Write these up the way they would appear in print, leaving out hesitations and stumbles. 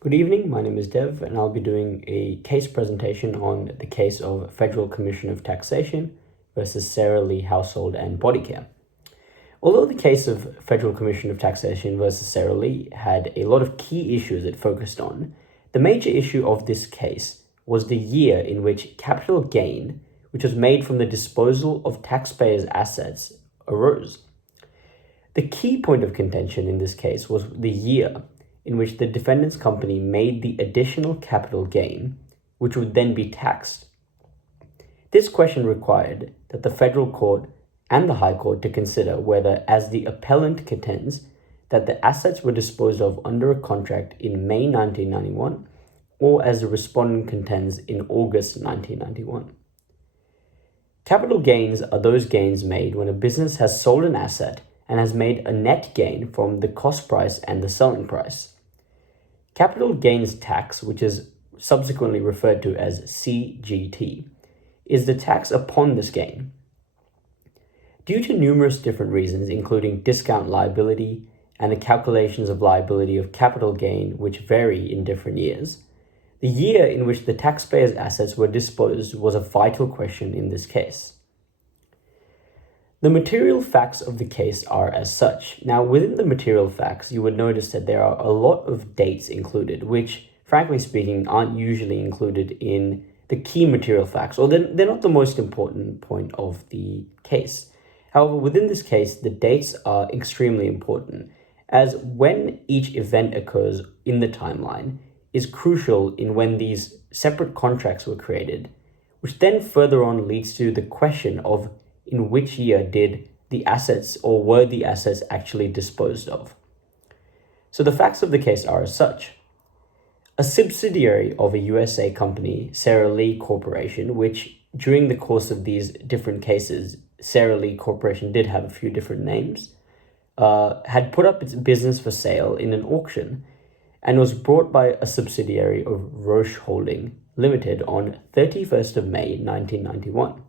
Good evening, my name is Dev, and I'll be doing a case presentation on the case of Federal Commission of Taxation versus Sara Lee Household and Body Care. Although the case of Federal Commission of Taxation versus Sara Lee had a lot of key issues it focused on, the major issue of this case was the year in which capital gain, which was made from the disposal of taxpayers' assets, arose. The key point of contention in this case was the year in which the defendant's company made the additional capital gain, which would then be taxed. This question required that the federal court and the High Court to consider whether, as the appellant contends, that the assets were disposed of under a contract in May 1991, or as the respondent contends in August 1991. Capital gains are those gains made when a business has sold an asset and has made a net gain from the cost price and the selling price. Capital gains tax, which is subsequently referred to as CGT, is the tax upon this gain. Due to numerous different reasons, including discount liability and the calculations of liability of capital gain, which vary in different years, the year in which the taxpayers' assets were disposed was a vital question in this case. The material facts of the case are as such. Now, within the material facts, you would notice that there are a lot of dates included, which, frankly speaking, aren't usually included in the key material facts, or they're not the most important point of the case. However, within this case, the dates are extremely important, as when each event occurs in the timeline is crucial in when these separate contracts were created, which then further on leads to the question of in which year did the assets or were the assets actually disposed of. So the facts of the case are as such. A subsidiary of a USA company, Sara Lee Corporation, which during the course of these different cases, Sara Lee Corporation did have a few different names, had put up its business for sale in an auction and was bought by a subsidiary of Roche Holding Limited on 31st of May 1991.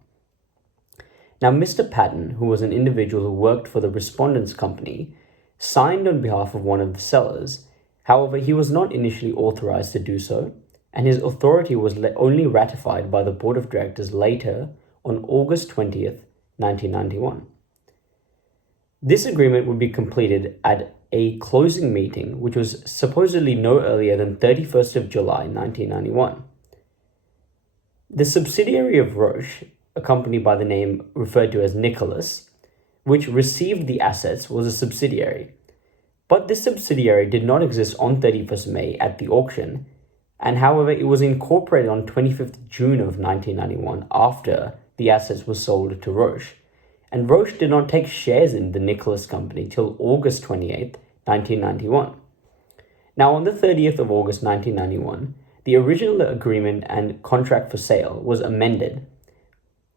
Now, Mr. Patton, who was an individual who worked for the respondent's company, signed on behalf of one of the sellers. However, he was not initially authorized to do so, and his authority was only ratified by the board of directors later on August 20th, 1991. This agreement would be completed at a closing meeting, which was supposedly no earlier than 31st of July, 1991. The subsidiary of Roche, a company by the name referred to as Nicholas, which received the assets, was a subsidiary. But this subsidiary did not exist on 31st May at the auction, and however, it was incorporated on 25th June of 1991 after the assets were sold to Roche. And Roche did not take shares in the Nicholas company till August 28th, 1991. Now, on the 30th of August 1991, the original agreement and contract for sale was amended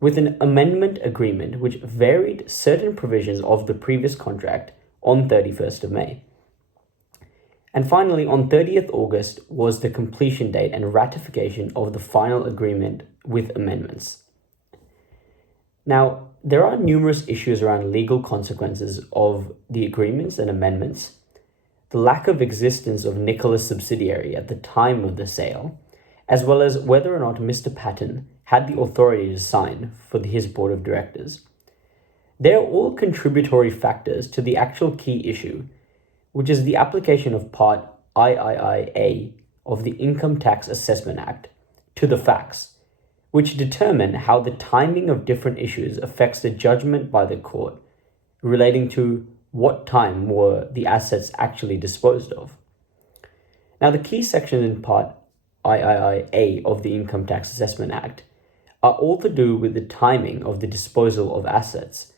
with an amendment agreement which varied certain provisions of the previous contract on 31st of May. And finally, on 30th August was the completion date and ratification of the final agreement with amendments. Now, there are numerous issues around legal consequences of the agreements and amendments, the lack of existence of Nicholas subsidiary at the time of the sale, as well as whether or not Mr. Patton had the authority to sign for his board of directors. They are all contributory factors to the actual key issue, which is the application of Part IIIA of the Income Tax Assessment Act to the facts, which determine how the timing of different issues affects the judgment by the court relating to what time were the assets actually disposed of. Now, the key sections in Part IIIA of the Income Tax Assessment Act are all to do with the timing of the disposal of assets,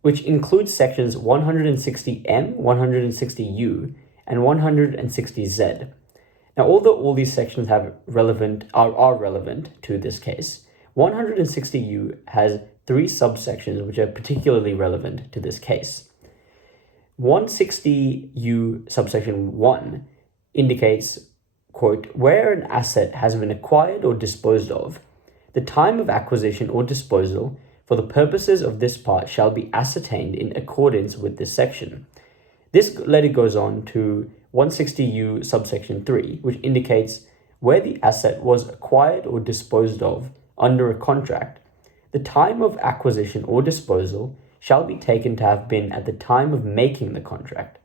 which includes sections 160M, 160U, and 160Z. Now, although all these sections are relevant to this case, 160U has three subsections which are particularly relevant to this case. 160U subsection 1 indicates, quote, where an asset has been acquired or disposed of, the time of acquisition or disposal for the purposes of this part shall be ascertained in accordance with this section. This letter goes on to 160U subsection 3, which indicates where the asset was acquired or disposed of under a contract, the time of acquisition or disposal shall be taken to have been at the time of making the contract.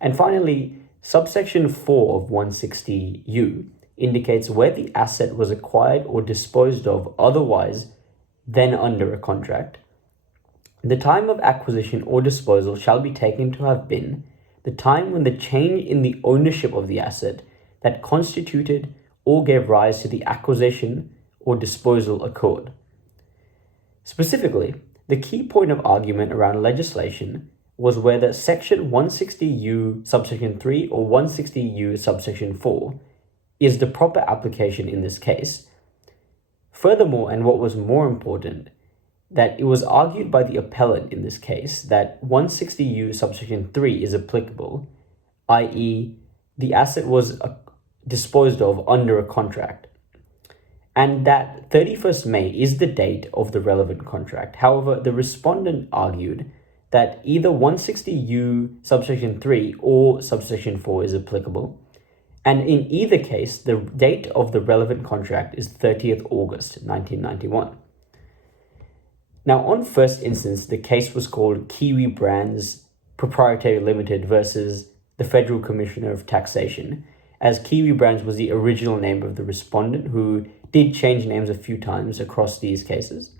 And finally, subsection 4 of 160U indicates where the asset was acquired or disposed of otherwise than under a contract. The time of acquisition or disposal shall be taken to have been the time when the change in the ownership of the asset that constituted or gave rise to the acquisition or disposal occurred. Specifically, the key point of argument around legislation was whether section 160U subsection 3 or 160U subsection 4 is the proper application in this case. Furthermore, and what was more important, that it was argued by the appellant in this case that 160U subsection 3 is applicable, i.e. the asset was disposed of under a contract, and that 31st May is the date of the relevant contract. However, the respondent argued that either 160U subsection 3 or subsection 4 is applicable, and in either case, the date of the relevant contract is 30th August 1991. Now, on first instance, the case was called Kiwi Brands Proprietary Limited versus the Federal Commissioner of Taxation, as Kiwi Brands was the original name of the respondent, who did change names a few times across these cases.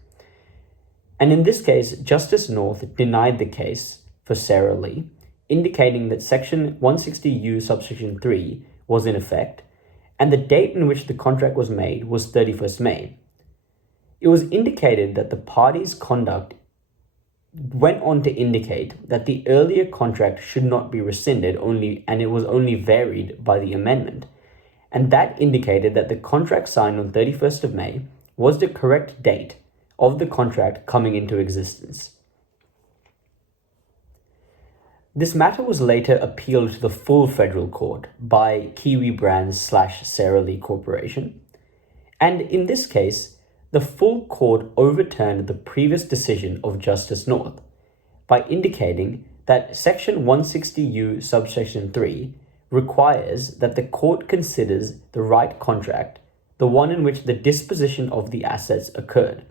And in this case, Justice North denied the case for Sarah Lee, indicating that section 160U subsection 3 was in effect, and the date in which the contract was made was 31st May. It was indicated that the parties' conduct went on to indicate that the earlier contract should not be rescinded, and it was only varied by the amendment. And that indicated that the contract signed on 31st of May was the correct date of the contract coming into existence. This matter was later appealed to the full federal court by Kiwi Brands / Sarah Lee Corporation. And in this case, the full court overturned the previous decision of Justice North by indicating that section 160U subsection 3 requires that the court considers the right contract, the one in which the disposition of the assets occurred.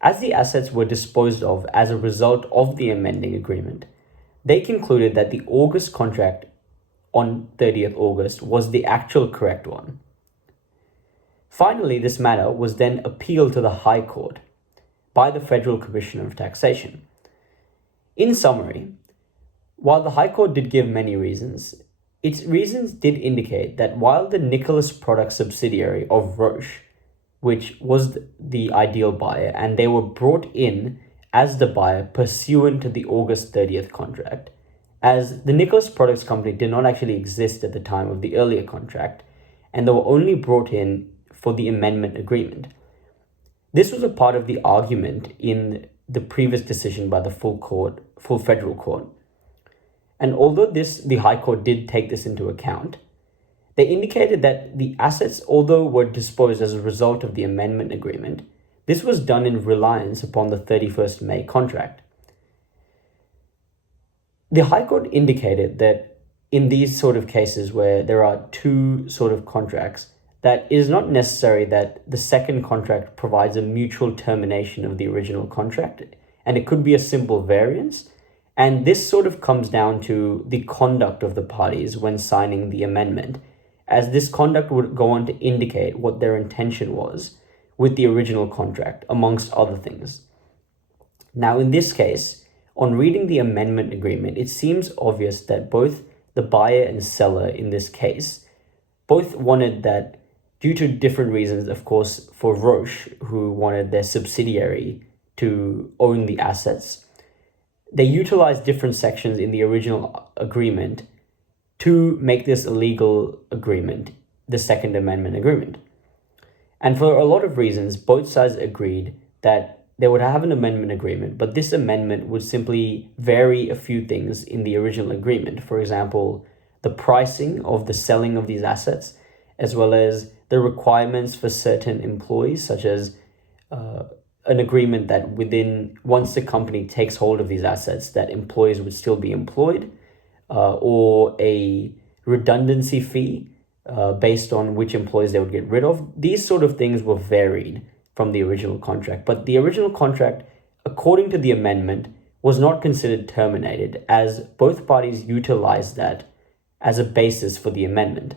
As the assets were disposed of as a result of the amending agreement, they concluded that the August contract on 30th August was the actual correct one. Finally, this matter was then appealed to the High Court by the Federal Commissioner of Taxation. In summary, while the High Court did give many reasons, its reasons did indicate that while the Nicholas Products subsidiary of Roche, which was the ideal buyer, and they were brought in as the buyer pursuant to the August 30th contract, as the Nicholas Products Company did not actually exist at the time of the earlier contract, and they were only brought in for the amendment agreement. This was a part of the argument in the previous decision by the full federal court. And although the High Court did take this into account, they indicated that the assets, although were disposed as a result of the amendment agreement, this was done in reliance upon the 31st May contract. The High Court indicated that in these sort of cases where there are two sort of contracts, that it is not necessary that the second contract provides a mutual termination of the original contract, and it could be a simple variance. And this sort of comes down to the conduct of the parties when signing the amendment, as this conduct would go on to indicate what their intention was with the original contract, amongst other things. Now, in this case, on reading the amendment agreement, it seems obvious that both the buyer and seller in this case both wanted that, due to different reasons, of course, for Roche, who wanted their subsidiary to own the assets, they utilized different sections in the original agreement to make this a legal agreement, the Second Amendment agreement. And for a lot of reasons, both sides agreed that they would have an amendment agreement, but this amendment would simply vary a few things in the original agreement. For example, the pricing of the selling of these assets, as well as the requirements for certain employees, such as an agreement that once the company takes hold of these assets, that employees would still be employed, or a redundancy fee based on which employees they would get rid of. These sort of things were varied from the original contract, but the original contract, according to the amendment, was not considered terminated, as both parties utilized that as a basis for the amendment.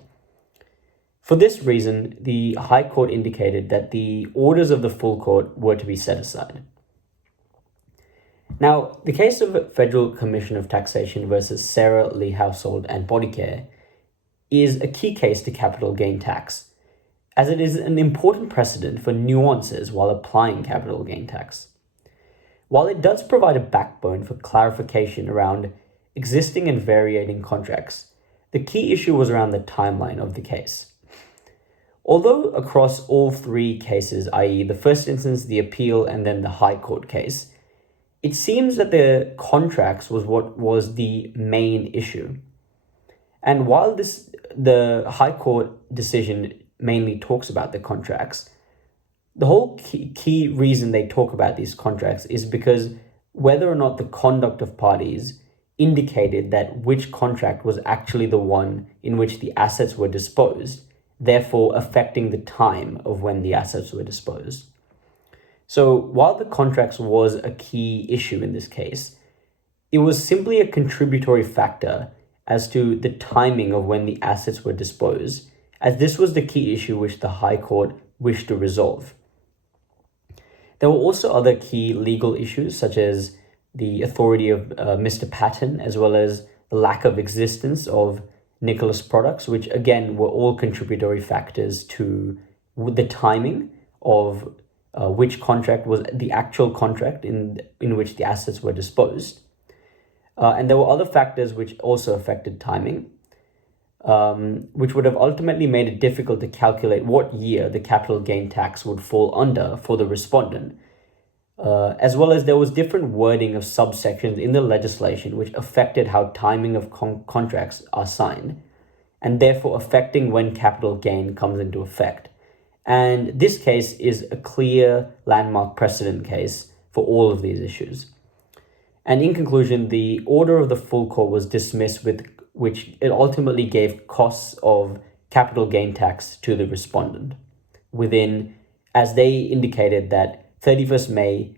For this reason, the High Court indicated that the orders of the full court were to be set aside. Now, the case of Federal Commission of Taxation versus Sarah Lee Household and Body Care is a key case to capital gain tax, as it is an important precedent for nuances while applying capital gain tax. While it does provide a backbone for clarification around existing and variating contracts, the key issue was around the timeline of the case. Although across all three cases, i.e. the first instance, the appeal, and then the High Court case, it seems that the contracts was what was the main issue. And while the High Court decision mainly talks about the contracts, the whole key reason they talk about these contracts is because whether or not the conduct of parties indicated that which contract was actually the one in which the assets were disposed, therefore affecting the time of when the assets were disposed. So while the contracts was a key issue in this case, it was simply a contributory factor as to the timing of when the assets were disposed, as this was the key issue which the High Court wished to resolve. There were also other key legal issues, such as the authority of Mr. Patton, as well as the lack of existence of Nicholas Products, which again were all contributory factors to the timing of which contract was the actual contract in which the assets were disposed. And there were other factors which also affected timing, which would have ultimately made it difficult to calculate what year the capital gain tax would fall under for the respondent, as well as there was different wording of subsections in the legislation which affected how timing of contracts are signed, and therefore affecting when capital gain comes into effect. And this case is a clear landmark precedent case for all of these issues. And in conclusion, the order of the full court was dismissed, with which it ultimately gave costs of capital gain tax to the respondent within, as they indicated that 31st May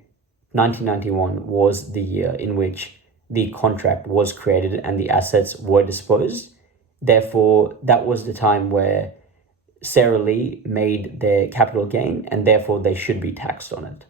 1991 was the year in which the contract was created and the assets were disposed. Therefore, that was the time where Sarah Lee made their capital gain, and therefore they should be taxed on it.